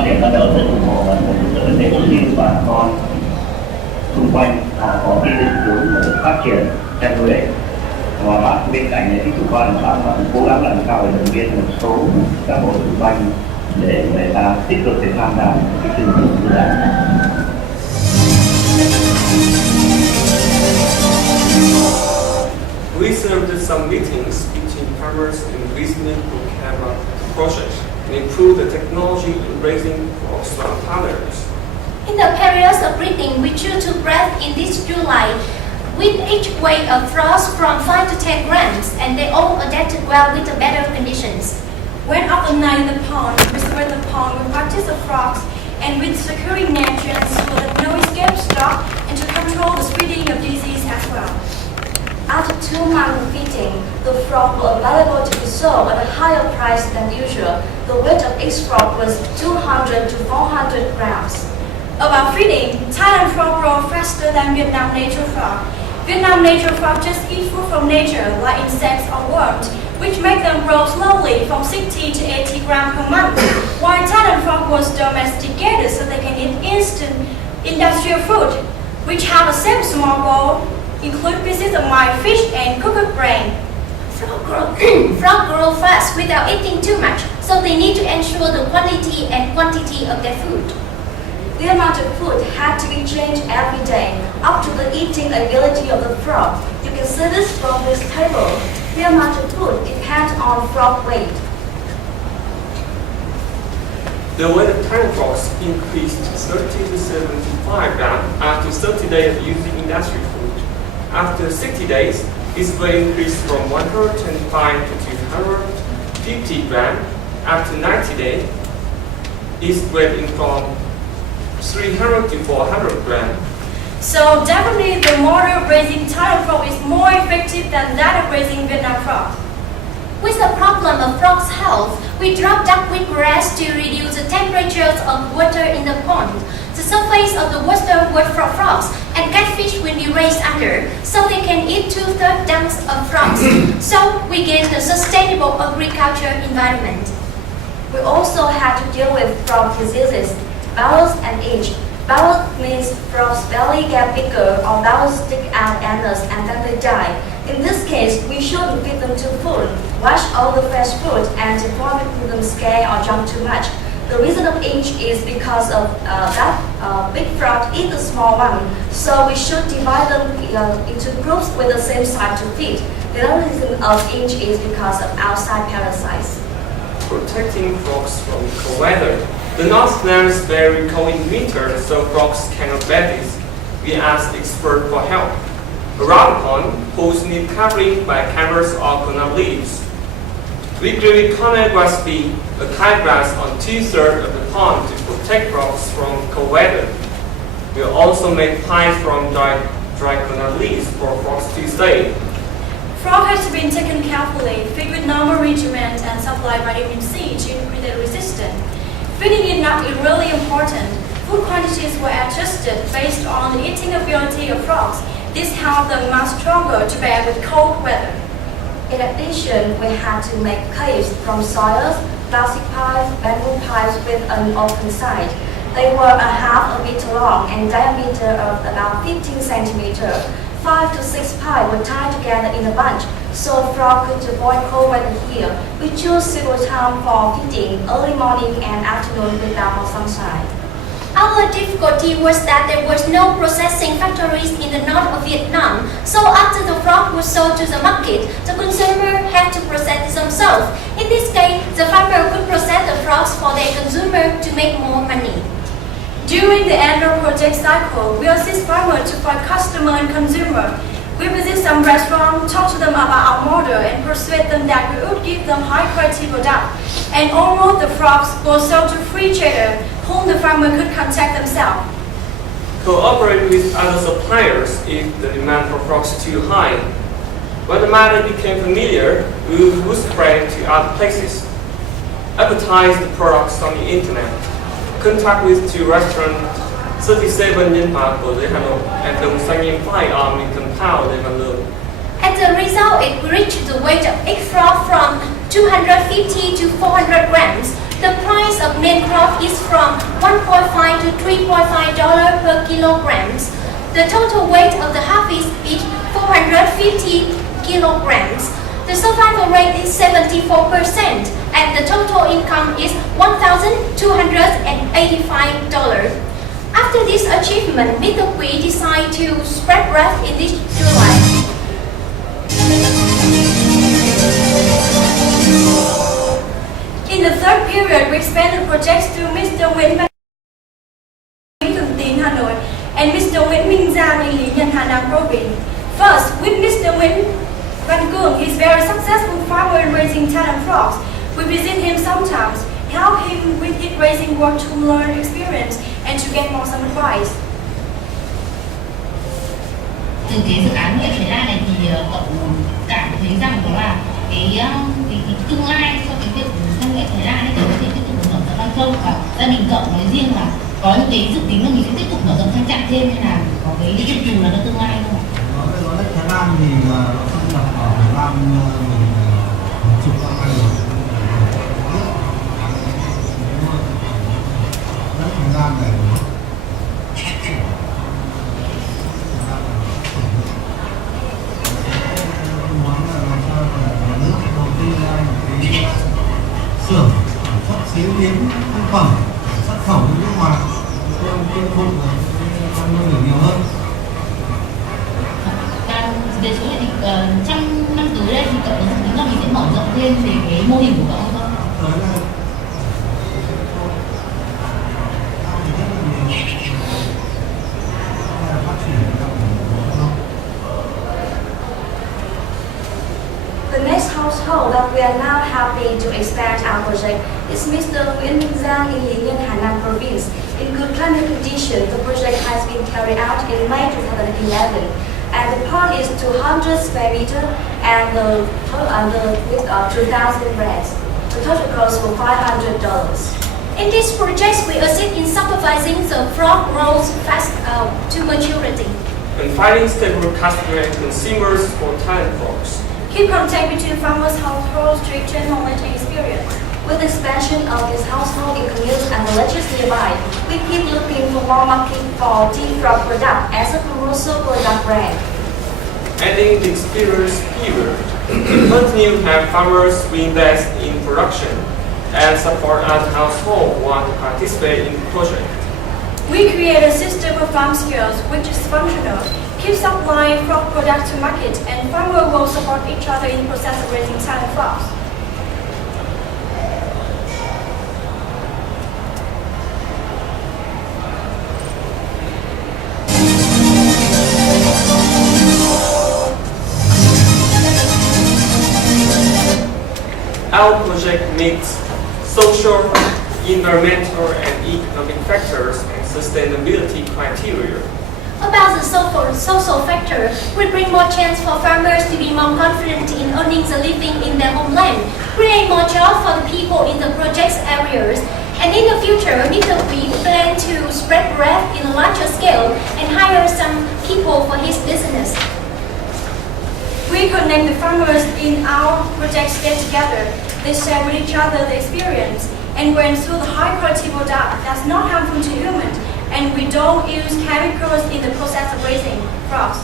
Quan điểm ban đầu rất ủng hộ và rất vấn đề cũng như bà con xung quanh có cái định hướng phát triển chăn nuôi. Và bác bên cạnh những chủ quan làm sao mà cố gắng làm sao để động viên một số các hộ xung quanh để người ta tích cực để tham gia cái chương trình dự án. We served some meetings between farmers and business to have a project and improve the technology in raising frogs on farmers. In the periods of breeding, we choose to breed in this July with each weight of frogs from 5 to 10 grams, and they all adapted well with the better conditions. When overnight in the pond, we survey the pond with practice of frogs and with securing nutrients so that no escape stock and to control the spreading of disease as well. After 2 months of feeding, the frogs were available to be sold at a higher price than usual. The weight of each frog was 200 to 400 grams. About feeding, Thailand frog grow faster than Vietnam nature frog. Vietnam nature frog just eat food from nature, like insects or worms, which make them grow slowly from 60 to 80 grams per month, while Thailand frog was domesticated so they can eat instant industrial food, which have the same small bowl, include pieces of mild fish and cooked brain. Frog grow fast without eating too much, so they need to ensure the quality and quantity of their food. The amount of food had to be changed every day up to the eating ability of the frog. You can see this from this table. The amount of food depends on frog weight. The weight of Thailand frogs increased 30 to 75 grams after 30 days of using industrial food. After 60 days, its weight increased from 125 to 250 grams. After 90 days, its weight increased from 300 to 400 grams. So definitely the model of raising Thailand frog is more effective than that of raising Vietnam frog. With the problem of frogs' health, we drop duckweed grass to reduce the temperatures of water in the pond. The surface of the water was for frogs, and catfish will be raised under, so they can eat 2/3 dunks of frogs. So we gain a sustainable agriculture environment. We also had to deal with frog diseases, bowels and itch. Bowel means frogs' belly get bigger or bowels stick out anus and then they die. In this case, we shouldn't feed them too full, wash all the fresh food and avoid making them scare or jump too much. The reason of itch is because of big frog eat the small one, so we should divide them into groups with the same size to feed. The other reason of itch is because of outside parasites. Protecting frogs from cold weather. The Northlands is very cold in winter, so frogs cannot bear this. We asked experts for help. Around the pond, pools need covering by canvas or coconut leaves. We grew coconut grass feed, a kite grass on 2/3 of the pond to protect frogs from cold weather. We also made pies from dry coconut leaves for frogs to stay. Frog has been taken carefully, fed with normal regimen and supplied vitamin C to increase their resistance. Feeding enough is really important. Food quantities were adjusted based on the eating ability of frogs. This helped them much stronger to bear with cold weather. In addition, we had to make caves from soils, plastic pipes, bamboo pipes with an open side. They were a half a meter long and diameter of about 15 centimeters. 5 to 6 pipes were tied together in a bunch, so frog could avoid cold weather here. We chose several times for feeding, early morning and afternoon without sunshine. Our difficulty was that there was no processing factories in the north of Vietnam, so after the frog was sold to the market, the consumer had to process it themselves. In this case, the farmer could process the frogs for their consumer to make more money. During the annual project cycle, we assist farmers to find customer and consumer. We visit some restaurants, talk to them about our model and persuade them that we would give them high quality product. And almost the frogs were sold to free trader, whom the farmer could contact themselves. Cooperate with other suppliers if the demand for frogs is too high. When the matter became familiar, we would spread to other places. Advertise the products on the internet. Contact with 2 restaurants, 37 Nhân Hòa, Cầu Giấy, Hà Nội, and Đồng Xanh in Phai on Lincoln Town, Lê Văn Lương. As a result, it reached the weight of egg frog from 250 to 400 grams. The price of main crop frog is from 1.5 to $3.5 per kilograms. The total weight of the harvest is 450 kilograms. The survival rate is 74%, and the total income is $1,285. After this achievement, Mr. Quy decided to spread bread in this July. In the third period, we expanded projects to Mr. Nguyễn Văn Tín, Hà Nội, and Mr. Nguyễn Minh Giang in Lý Nhân, Hà Nam province. First, with Mr. Nguyễn Văn Cương, he is very successful farmer in raising talent frogs. We visit him sometimes, help him with his raising work to learn experience and to get more some advice. Từ cái dự án Nghệ Thái Lan này thì cậu cảm thấy rằng đó là cái tương lai cho cái việc công nghệ Thái Lan ấy thì có thể tiếp tục mở rộng hay không, và gia đình cậu nói riêng là có những cái dự tính là mình sẽ tiếp tục mở rộng trang trại thêm, hay là có cái dự trù là nó tương lai không ạ? Nói đến Thái Lan thì nó xâm nhập ở Thái Lan mình chục năm nay rồi. Đất Thái Lan này muốn làm sao nhà nước đầu tư ra một cái xưởng sản xuất chế biến thực phẩm xuất khẩu đến nước ngoài, tiêu thụ trong nuôi nhiều hơn. Về số này thì trong năm tới đây thì cậu có dự tính là mình sẽ mở rộng thêm về cái mô hình của cậu không? Tới là phát triển The next household that we are now happy to expand our project is Mr. Nguyễn Minh Giang in Lý Nhân, Hà Nam province. In good climate conditions, the project has been carried out in May 2011, and the pond is 200 square meters and with 2,000 rats. The total cost was $500. In this project, we assist in supervising the frog growth fast to maturity. And finding stable customers and consumers for talent frogs. Keep contact between farmers' households to exchange knowledge and experience. With the expansion of this household in communes and villages nearby, we keep looking for more market for tea frog product as a commercial product brand. Adding the experience period, we continue to have farmers reinvest in production and support other households who want to participate in the project. We create a system of farm skills which is functional, keep supplying frog products to market, and farmers will support each other in the process of raising talent frogs. Our project meets social, environmental, and economic factors and sustainability criteria. About the social factor, we bring more chance for farmers to be more confident in earning a living in their homeland, create more jobs for the people in the project's areas, and in the future, Mr. Quy plan to spread bread in a larger scale and hire some people for his business. We connect the farmers in our projects get together. They share with each other the experience, and we ensure the high quality product that's not harmful to humans, and we don't use chemicals in the process of raising frogs.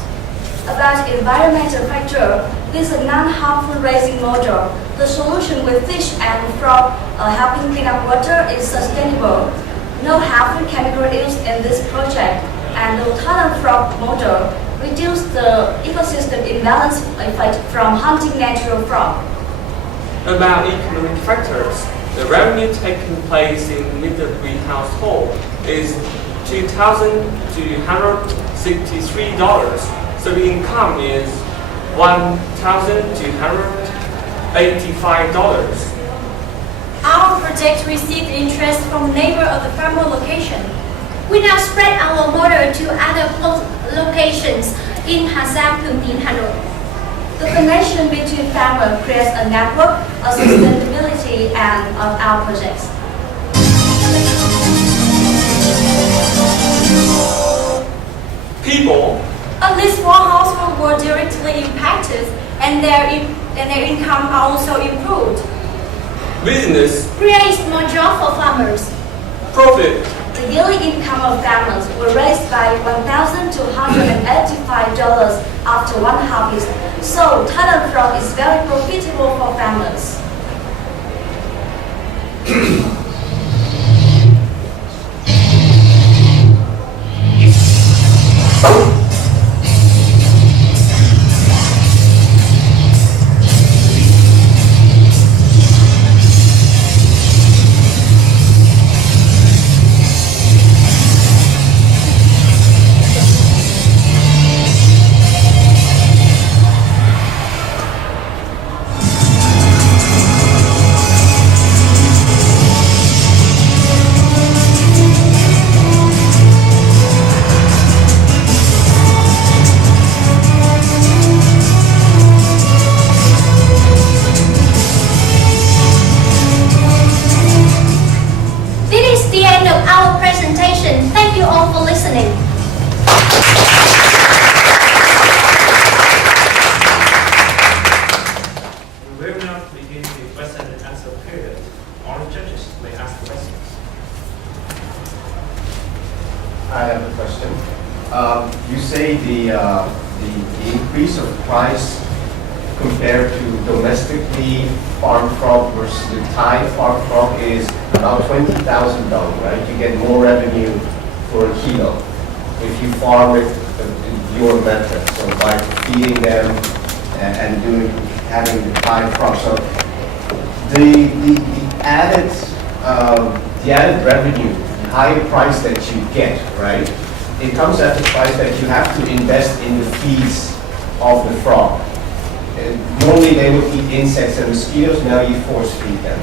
About environmental factor, this is a non-harmful raising model. The solution with fish and frog helping clean up water is sustainable. No harmful chemical used in this project, and the talent frog model reduce the ecosystem imbalance effect from hunting natural frog. About economic factors, the revenue taking place in Mr. Quy household is $2,263, so the income is $1,285. Our project received interest from neighbors of the farmer location. We now spread our model to other locations in Hà Giang, Thường Tín, Hà Nội. The connection between farmers creates a network of sustainability and of our projects. People, At least 4 households were directly impacted, and their income also improved. business, Creates more jobs for farmers. Profit. The yearly income of farmers were raised by $1,285 after one harvest. So Thailand frog is very profitable for farmers. Our presentation. Thank you all for listening. We will now begin the question and answer period. All judges may ask questions. I have a question. You say the increase of price compared to domestically farmed frog versus the Thai farmed frog is about $20,000, right? You get more revenue for a kilo if you farm it your method. So by feeding them and having the Thai frog. So the added revenue, the higher price that you get, right? It comes at the price that you have to invest in the feeds of the frog. Normally they would eat insects and mosquitoes, now you force feed them.